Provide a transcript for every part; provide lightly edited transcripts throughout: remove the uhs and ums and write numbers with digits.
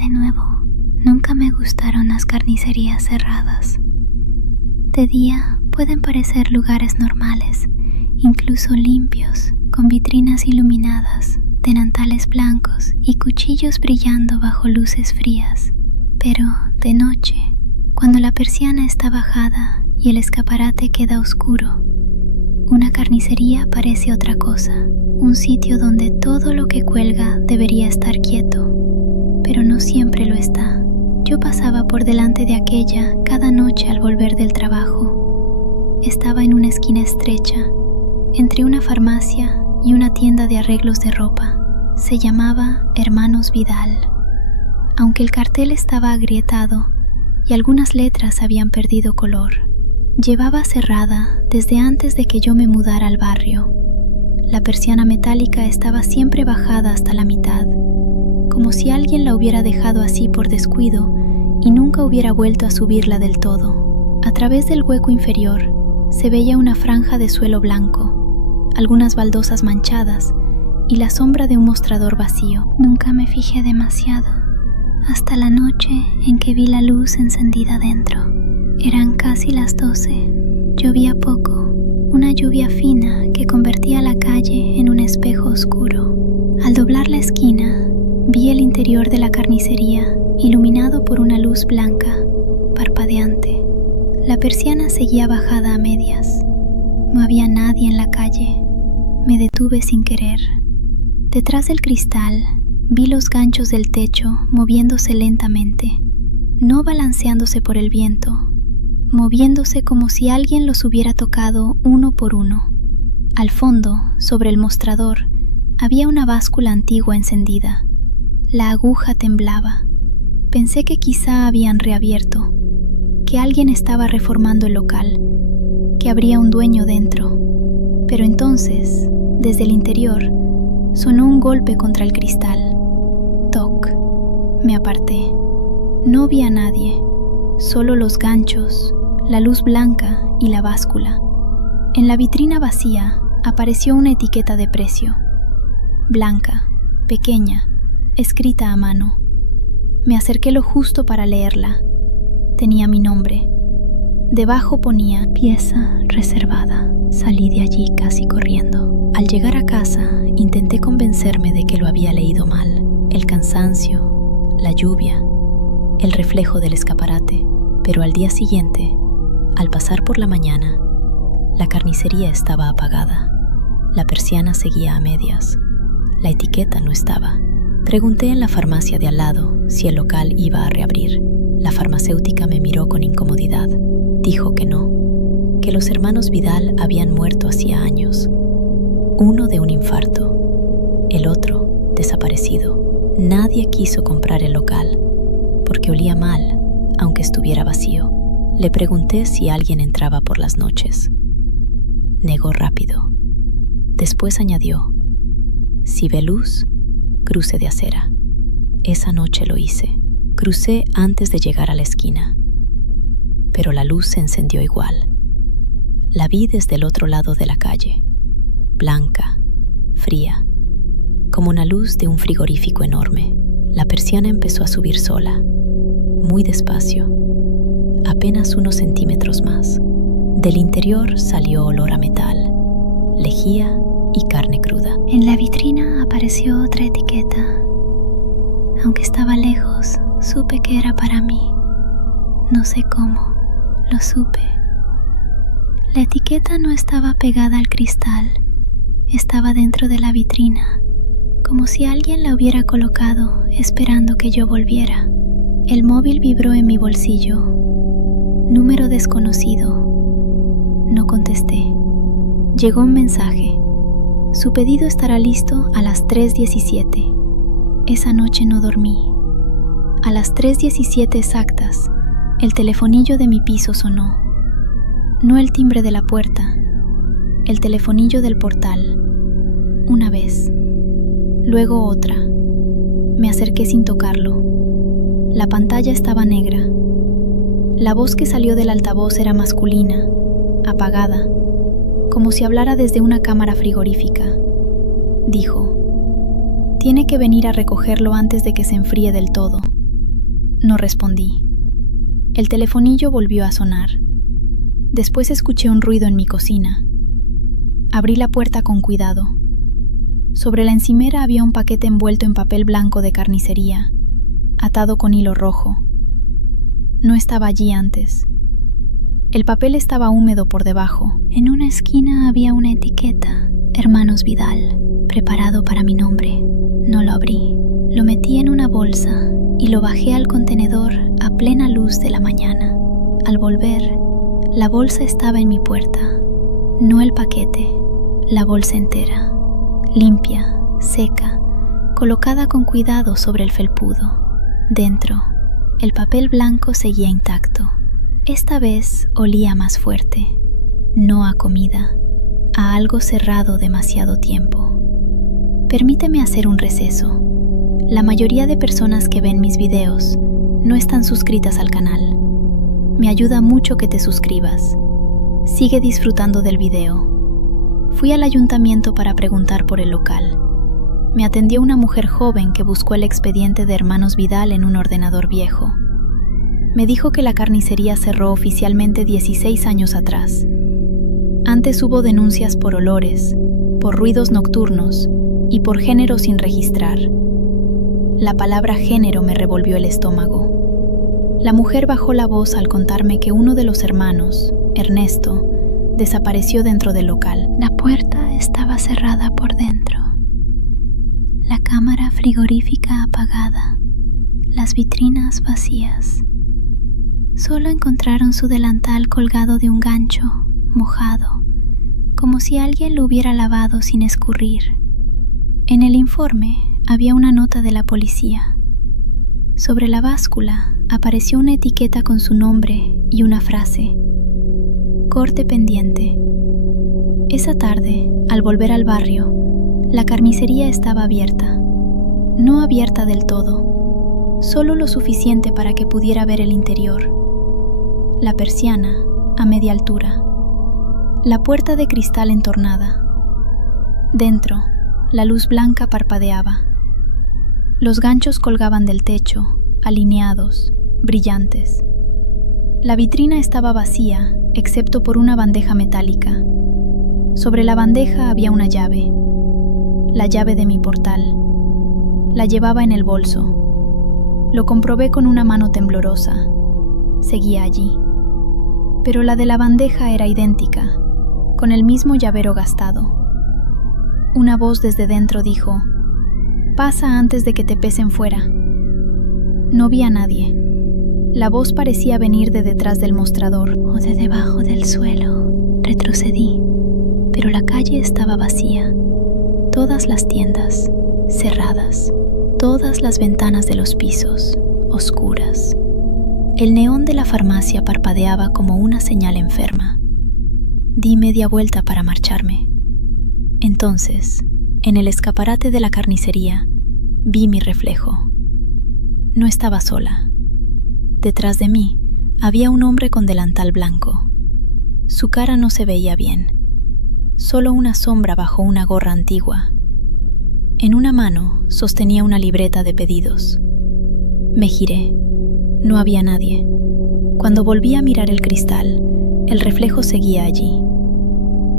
de nuevo. Nunca me gustaron las carnicerías cerradas. De día pueden parecer lugares normales, incluso limpios, con vitrinas iluminadas, denantales blancos y cuchillos brillando bajo luces frías. Pero de noche, cuando la persiana está bajada y el escaparate queda oscuro, una carnicería parece otra cosa, un sitio donde todo lo que cuelga debería estar quieto, pero no siempre lo está. Yo pasaba por delante de aquella cada noche al volver del trabajo. Estaba en una esquina estrecha, entre una farmacia y una tienda de arreglos de ropa. Se llamaba Hermanos Vidal. Aunque el cartel estaba agrietado y algunas letras habían perdido color, llevaba cerrada desde antes de que yo me mudara al barrio. La persiana metálica estaba siempre bajada hasta la mitad, como si alguien la hubiera dejado así por descuido y nunca hubiera vuelto a subirla del todo. A través del hueco inferior se veía una franja de suelo blanco, algunas baldosas manchadas y la sombra de un mostrador vacío. Nunca me fijé demasiado, hasta la noche en que vi la luz encendida dentro. Eran casi las 12. Llovía poco, una lluvia fina que convertía la calle en un espejo oscuro. Al doblar la esquina, vi el interior de la carnicería, iluminado por una luz blanca, parpadeante. La persiana seguía bajada a medias. No había nadie en la calle. Me detuve sin querer. Detrás del cristal, vi los ganchos del techo moviéndose lentamente, no balanceándose por el viento, moviéndose como si alguien los hubiera tocado uno por uno. Al fondo, sobre el mostrador, había una báscula antigua encendida. La aguja temblaba. Pensé que quizá habían reabierto, que alguien estaba reformando el local, que habría un dueño dentro. Pero entonces, desde el interior, sonó un golpe contra el cristal. Toc. Me aparté. No vi a nadie, solo los ganchos, la luz blanca y la báscula. En la vitrina vacía apareció una etiqueta de precio. Blanca, pequeña, escrita a mano. Me acerqué lo justo para leerla. Tenía mi nombre. Debajo ponía pieza reservada. Salí de allí casi corriendo. Al llegar a casa, intenté convencerme de que lo había leído mal. El cansancio, la lluvia, el reflejo del escaparate. Pero al día siguiente, al pasar por la mañana, la carnicería estaba apagada. La persiana seguía a medias. La etiqueta no estaba. Pregunté en la farmacia de al lado si el local iba a reabrir. La farmacéutica me miró con incomodidad. Dijo que no, que los hermanos Vidal habían muerto hacía años. Uno de un infarto, el otro desaparecido. Nadie quiso comprar el local, porque olía mal, aunque estuviera vacío. Le pregunté si alguien entraba por las noches. Negó rápido. Después añadió: si ve luz, cruce de acera. Esa noche lo hice. Crucé antes de llegar a la esquina. Pero la luz se encendió igual. La vi desde el otro lado de la calle, blanca, fría, como una luz de un frigorífico enorme. La persiana empezó a subir sola, muy despacio, apenas unos centímetros más. Del interior salió olor a metal, lejía y carne cruda. En la vitrina apareció otra etiqueta. Aunque estaba lejos, supe que era para mí. No sé cómo, lo supe. La etiqueta no estaba pegada al cristal, estaba dentro de la vitrina, como si alguien la hubiera colocado esperando que yo volviera. El móvil vibró en mi bolsillo. Número desconocido. No contesté. Llegó un mensaje. Su pedido estará listo a las 3:17. Esa noche no dormí. A las 3:17 exactas, el telefonillo de mi piso sonó. No el timbre de la puerta, el telefonillo del portal. Una vez, luego otra. Me acerqué sin tocarlo. La pantalla estaba negra. La voz que salió del altavoz era masculina, apagada, como si hablara desde una cámara frigorífica. Dijo: tiene que venir a recogerlo antes de que se enfríe del todo. No respondí. El telefonillo volvió a sonar. Después escuché un ruido en mi cocina. Abrí la puerta con cuidado. Sobre la encimera había un paquete envuelto en papel blanco de carnicería, atado con hilo rojo. No estaba allí antes. El papel estaba húmedo por debajo. En una esquina había una etiqueta, Hermanos Vidal, preparado para mi nombre. No lo abrí. Lo metí en una bolsa y lo bajé al contenedor a plena luz de la mañana. Al volver, la bolsa estaba en mi puerta. No el paquete, la bolsa entera. Limpia, seca, colocada con cuidado sobre el felpudo. Dentro, el papel blanco seguía intacto. Esta vez olía más fuerte, no a comida, a algo cerrado demasiado tiempo. Permíteme hacer un receso. La mayoría de personas que ven mis videos no están suscritas al canal. Me ayuda mucho que te suscribas. Sigue disfrutando del video. Fui al ayuntamiento para preguntar por el local. Me atendió una mujer joven que buscó el expediente de Hermanos Vidal en un ordenador viejo. Me dijo que la carnicería cerró oficialmente 16 años atrás. Antes hubo denuncias por olores, por ruidos nocturnos y por género sin registrar. La palabra género me revolvió el estómago. La mujer bajó la voz al contarme que uno de los hermanos, Ernesto, desapareció dentro del local. La puerta estaba cerrada por dentro. La cámara frigorífica apagada. Las vitrinas vacías. Solo encontraron su delantal colgado de un gancho, mojado, como si alguien lo hubiera lavado sin escurrir. En el informe había una nota de la policía. Sobre la báscula apareció una etiqueta con su nombre y una frase: corte pendiente. Esa tarde, al volver al barrio, la carnicería estaba abierta. No abierta del todo, solo lo suficiente para que pudiera ver el interior. La persiana a media altura. La puerta de cristal entornada. Dentro, la luz blanca parpadeaba. Los ganchos colgaban del techo, alineados, brillantes. La vitrina estaba vacía, excepto por una bandeja metálica. Sobre la bandeja había una llave. La llave de mi portal. La llevaba en el bolso. Lo comprobé con una mano temblorosa. Seguía allí. Pero la de la bandeja era idéntica, con el mismo llavero gastado. Una voz desde dentro dijo: «Pasa antes de que te pesen fuera». No vi a nadie. La voz parecía venir de detrás del mostrador o de debajo del suelo. Retrocedí, pero la calle estaba vacía. Todas las tiendas cerradas, todas las ventanas de los pisos oscuras. El neón de la farmacia parpadeaba como una señal enferma. Di media vuelta para marcharme. Entonces, en el escaparate de la carnicería, vi mi reflejo. No estaba sola. Detrás de mí había un hombre con delantal blanco. Su cara no se veía bien, solo una sombra bajo una gorra antigua. En una mano sostenía una libreta de pedidos. Me giré. No había nadie. Cuando volví a mirar el cristal, el reflejo seguía allí.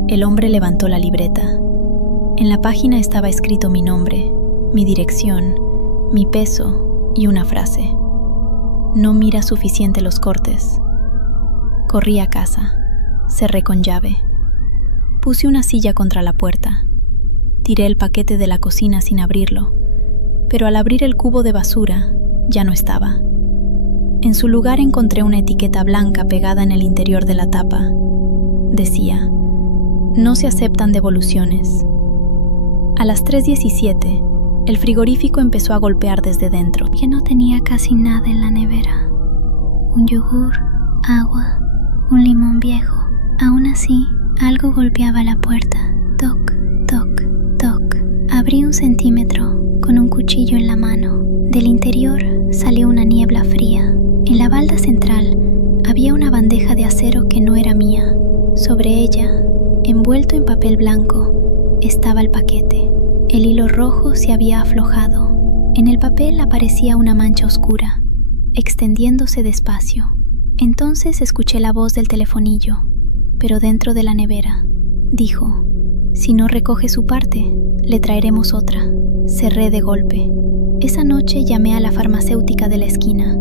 El hombre levantó la libreta. En la página estaba escrito mi nombre, mi dirección, mi peso y una frase: no mira suficiente los cortes. Corrí a casa. Cerré con llave. Puse una silla contra la puerta. Tiré el paquete de la cocina sin abrirlo, pero al abrir el cubo de basura, ya no estaba. En su lugar encontré una etiqueta blanca pegada en el interior de la tapa. Decía: no se aceptan devoluciones. A las 3:17, el frigorífico empezó a golpear desde dentro. Que no tenía casi nada en la nevera. Un yogur, agua, un limón viejo. Aún así, algo golpeaba la puerta. Toc, toc, toc. Abrí 1 centímetro con un cuchillo en la mano. Del interior salió una niebla fría. En la balda central había una bandeja de acero que no era mía. Sobre ella, envuelto en papel blanco, estaba el paquete. El hilo rojo se había aflojado. En el papel aparecía una mancha oscura. extendiéndose despacio. Entonces escuché la voz del telefonillo, pero dentro de la nevera. Dijo: si no recoge su parte, le traeremos otra. Cerré de golpe. Esa noche llamé a la farmacéutica de la esquina.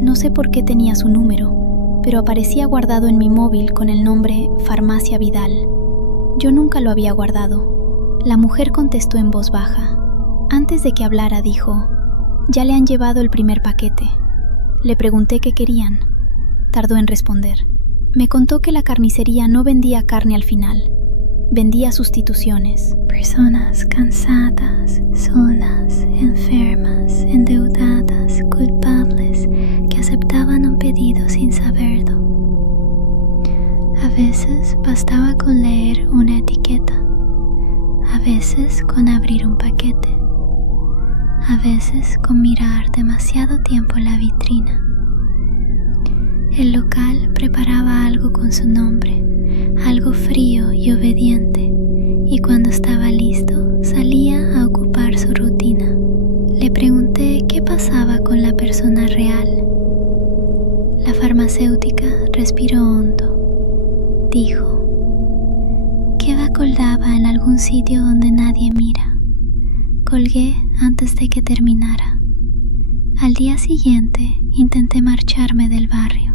No sé por qué tenía su número, pero aparecía guardado en mi móvil con el nombre Farmacia Vidal. Yo nunca lo había guardado. La mujer contestó en voz baja. Antes de que hablara dijo: ya le han llevado el primer paquete. Le pregunté qué querían. Tardó en responder. Me contó que la carnicería no vendía carne al final, vendía sustituciones. Personas cansadas, solas, enfermas, endeudadas, culpables, que aceptaban un pedido sin saberlo. A veces bastaba con leer una etiqueta, a veces con abrir un paquete, a veces con mirar demasiado tiempo la vitrina. El local preparaba algo con su nombre, algo frío y obediente, y cuando estaba listo salía a ocupar su rutina. Le pregunté qué pasaba con la persona real. La farmacéutica respiró hondo. Dijo: queda colgada en algún sitio donde nadie mira. Colgué antes de que terminara. Al día siguiente intenté marcharme del barrio.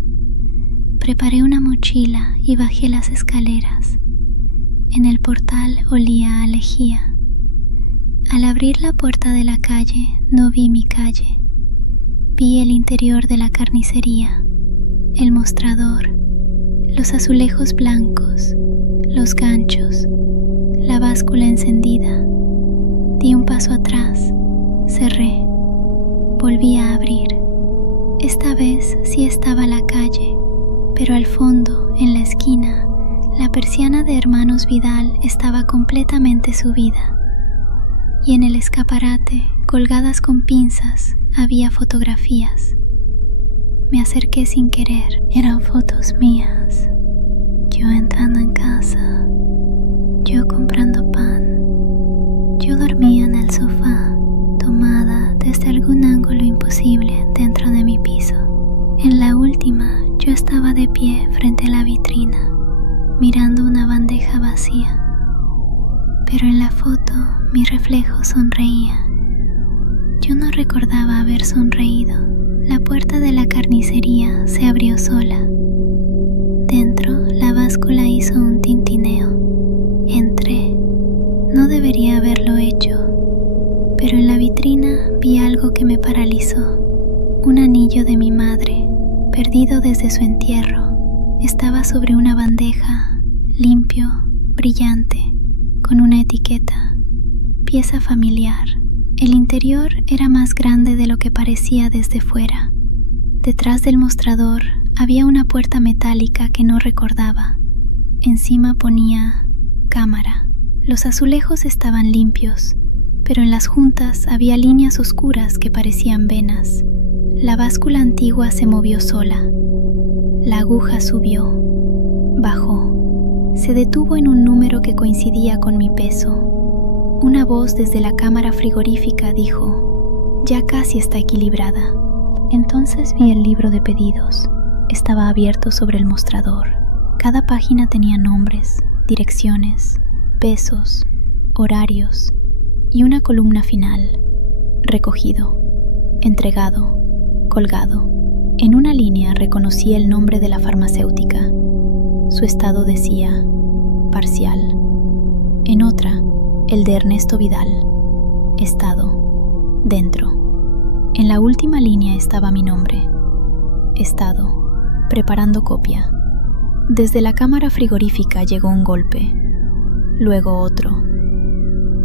Preparé una mochila y bajé las escaleras. En el portal olía a lejía. Al abrir la puerta de la calle, no vi mi calle. Vi el interior de la carnicería, el mostrador, los azulejos blancos, los ganchos, la báscula encendida. Di un paso atrás, cerré, volví a abrir. Esta vez sí estaba la calle, pero al fondo, en la esquina, la persiana de Hermanos Vidal estaba completamente subida, y en el escaparate, colgadas con pinzas, había fotografías. Me acerqué sin querer. Eran fotos mías. Yo entrando en casa, yo comprando pan, yo dormía en el sofá, tomada desde algún ángulo imposible dentro de mi piso. En la última, yo estaba de pie frente a la vitrina, mirando una bandeja vacía. Pero en la foto, mi reflejo sonreía. Yo no recordaba haber sonreído. La puerta de la carnicería se abrió sola. Dentro, la báscula hizo un tintineo. Entré. No debería haberlo hecho, pero en la vitrina vi algo que me paralizó. Un anillo de mi madre, perdido desde su entierro, estaba sobre una bandeja, limpio, brillante, con una etiqueta: pieza familiar. El interior era más grande de lo que parecía desde fuera. Detrás del mostrador había una puerta metálica que no recordaba. Encima ponía cámara. Los azulejos estaban limpios, pero en las juntas había líneas oscuras que parecían venas. La báscula antigua se movió sola. La aguja subió, bajó, se detuvo en un número que coincidía con mi peso. Una voz desde la cámara frigorífica dijo: ya casi está equilibrada. Entonces vi el libro de pedidos. Estaba abierto sobre el mostrador. Cada página tenía nombres, direcciones, pesos, horarios y una columna final: recogido, entregado, colgado. En una línea reconocí el nombre de la farmacéutica. Su estado decía: parcial. En otra, el de Ernesto Vidal. Estado: dentro. En la última línea estaba mi nombre. Estado: preparando copia. Desde la cámara frigorífica llegó un golpe, luego otro.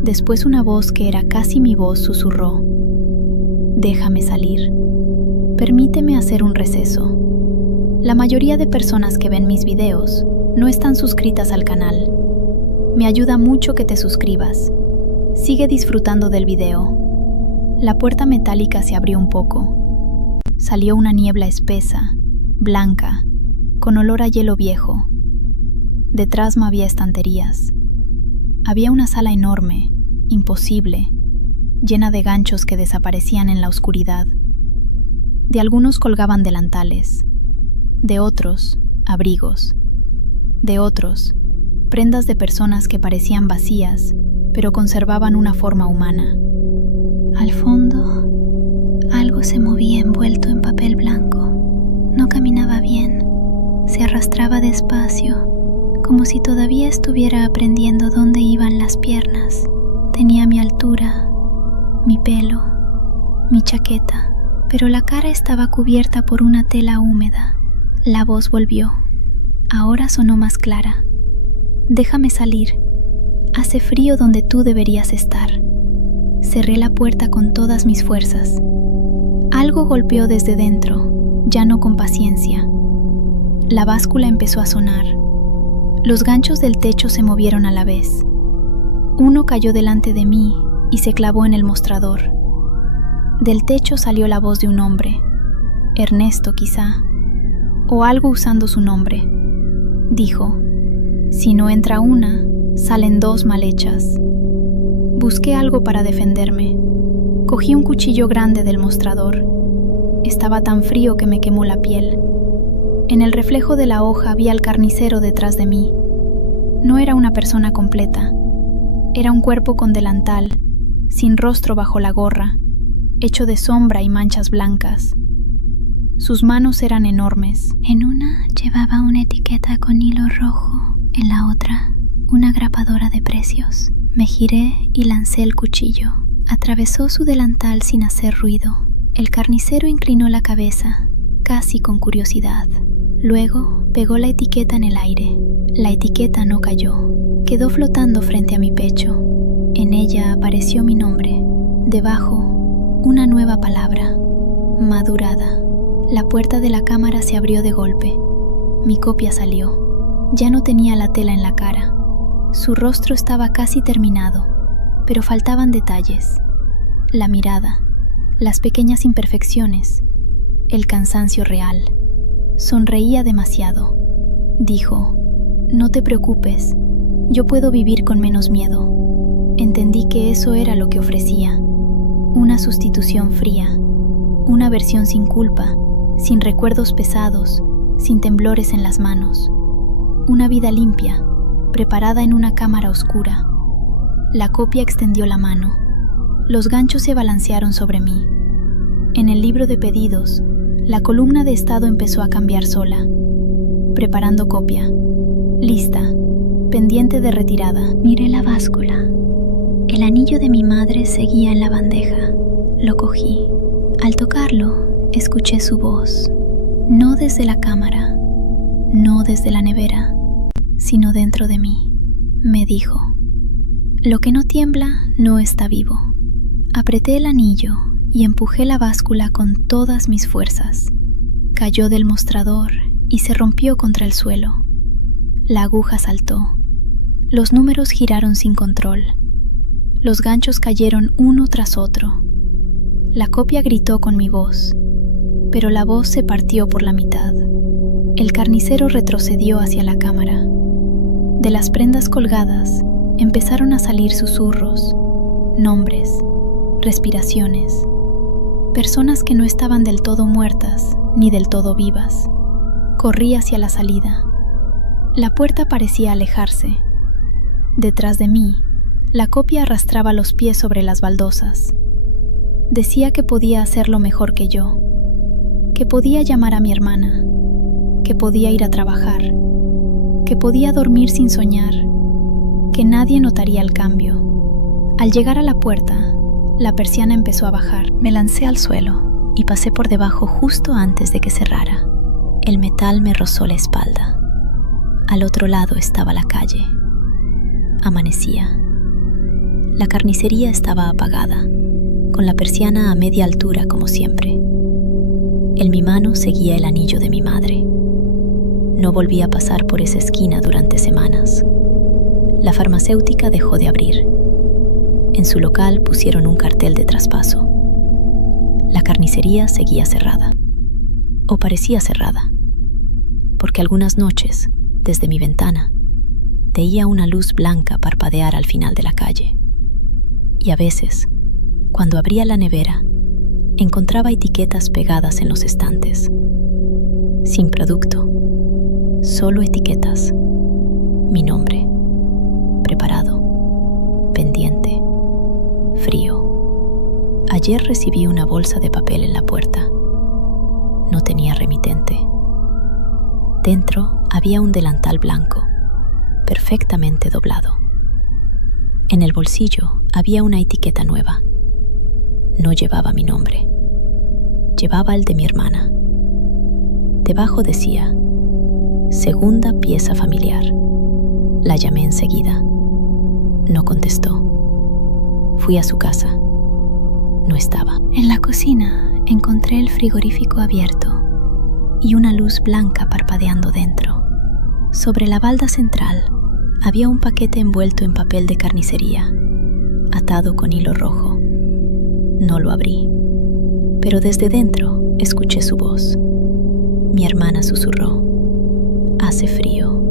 Después una voz que era casi mi voz susurró: déjame salir. Permíteme hacer un receso. La mayoría de personas que ven mis videos no están suscritas al canal. Me ayuda mucho que te suscribas. Sigue disfrutando del video. La puerta metálica se abrió un poco. Salió una niebla espesa, blanca, con olor a hielo viejo. Detrás no había estanterías. Había una sala enorme, imposible, llena de ganchos que desaparecían en la oscuridad. De algunos colgaban delantales, de otros, abrigos, de otros, prendas de personas que parecían vacías, pero conservaban una forma humana. Al fondo, algo se movía envuelto en papel blanco. No caminaba bien, se arrastraba despacio, como si todavía estuviera aprendiendo dónde iban las piernas. Tenía mi altura, mi pelo, mi chaqueta, pero la cara estaba cubierta por una tela húmeda. La voz volvió. Ahora sonó más clara. Déjame salir. Hace frío donde tú deberías estar. Cerré la puerta con todas mis fuerzas. Algo golpeó desde dentro, ya no con paciencia. La báscula empezó a sonar. Los ganchos del techo se movieron a la vez. Uno cayó delante de mí y se clavó en el mostrador. Del techo salió la voz de un hombre, Ernesto quizá, o algo usando su nombre. Dijo: si no entra una, salen dos mal hechas. Busqué algo para defenderme. Cogí un cuchillo grande del mostrador. Estaba tan frío que me quemó la piel. En el reflejo de la hoja vi al carnicero detrás de mí. No era una persona completa. Era un cuerpo con delantal, sin rostro bajo la gorra, hecho de sombra y manchas blancas. Sus manos eran enormes. En una llevaba una etiqueta con hilo rojo, en la otra una grapadora de precios. Me giré y lancé el cuchillo. Atravesó su delantal sin hacer ruido. El carnicero inclinó la cabeza, casi con curiosidad. Luego pegó la etiqueta en el aire. La etiqueta no cayó. Quedó flotando frente a mi pecho. En ella apareció mi nombre. Debajo, una nueva palabra: madurada. La puerta de la cámara se abrió de golpe. Mi copia salió. Ya no tenía la tela en la cara. Su rostro estaba casi terminado, pero faltaban detalles. La mirada, las pequeñas imperfecciones, el cansancio real. Sonreía demasiado. Dijo: no te preocupes, yo puedo vivir con menos miedo. Entendí que eso era lo que ofrecía. Una sustitución fría, una versión sin culpa, sin recuerdos pesados, sin temblores en las manos. Una vida limpia, preparada en una cámara oscura. La copia extendió la mano. Los ganchos se balancearon sobre mí. En el libro de pedidos, la columna de estado empezó a cambiar sola. Preparando copia. Lista. Pendiente de retirada. Miré la báscula. El anillo de mi madre seguía en la bandeja. Lo cogí. Al tocarlo, escuché su voz. No desde la cámara, no desde la nevera, sino dentro de mí. Me dijo: lo que no tiembla no está vivo. Apreté el anillo y empujé la báscula con todas mis fuerzas. Cayó del mostrador y se rompió contra el suelo. La aguja saltó. Los números giraron sin control. Los ganchos cayeron uno tras otro. La copia gritó con mi voz, pero la voz se partió por la mitad. El carnicero retrocedió hacia la cámara. De las prendas colgadas empezaron a salir susurros, nombres, respiraciones. Personas que no estaban del todo muertas ni del todo vivas. Corrí hacia la salida. La puerta parecía alejarse. Detrás de mí, la copia arrastraba los pies sobre las baldosas. Decía que podía hacerlo mejor que yo, que podía llamar a mi hermana, que podía ir a trabajar, que podía dormir sin soñar, que nadie notaría el cambio. Al llegar a la puerta, la persiana empezó a bajar. Me lancé al suelo y pasé por debajo justo antes de que cerrara. El metal me rozó la espalda. Al otro lado estaba la calle. Amanecía. La carnicería estaba apagada, con la persiana a media altura como siempre. En mi mano seguía el anillo de mi madre. No volví a pasar por esa esquina durante semanas. La farmacéutica dejó de abrir. En su local pusieron un cartel de traspaso. La carnicería seguía cerrada, o parecía cerrada, porque algunas noches, desde mi ventana, veía una luz blanca parpadear al final de la calle. Y a veces, cuando abría la nevera, Encontraba etiquetas pegadas en los estantes. Sin producto, solo etiquetas. Mi nombre. Preparado. Pendiente. Frío. Ayer recibí una bolsa de papel en la puerta. No tenía remitente. Dentro había un delantal blanco, perfectamente doblado. En el bolsillo había una etiqueta nueva. No llevaba mi nombre. Llevaba el de mi hermana. Debajo decía, segunda pieza familiar. La llamé enseguida. No contestó. Fui a su casa. No estaba. En la cocina encontré el frigorífico abierto y una luz blanca parpadeando dentro. Sobre la balda central había un paquete envuelto en papel de carnicería, atado con hilo rojo. No lo abrí, pero desde dentro escuché su voz. Mi hermana susurró, hace frío.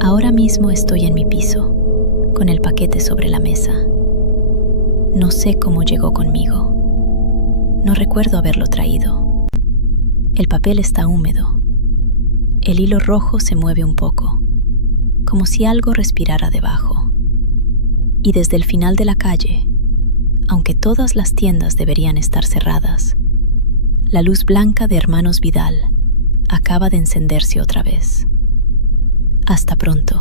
Ahora mismo estoy en mi piso, con el paquete sobre la mesa. No sé cómo llegó conmigo. No recuerdo haberlo traído. El papel está húmedo. El hilo rojo se mueve un poco, como si algo respirara debajo. Y desde el final de la calle, aunque todas las tiendas deberían estar cerradas, la luz blanca de Hermanos Vidal acaba de encenderse otra vez. Hasta pronto.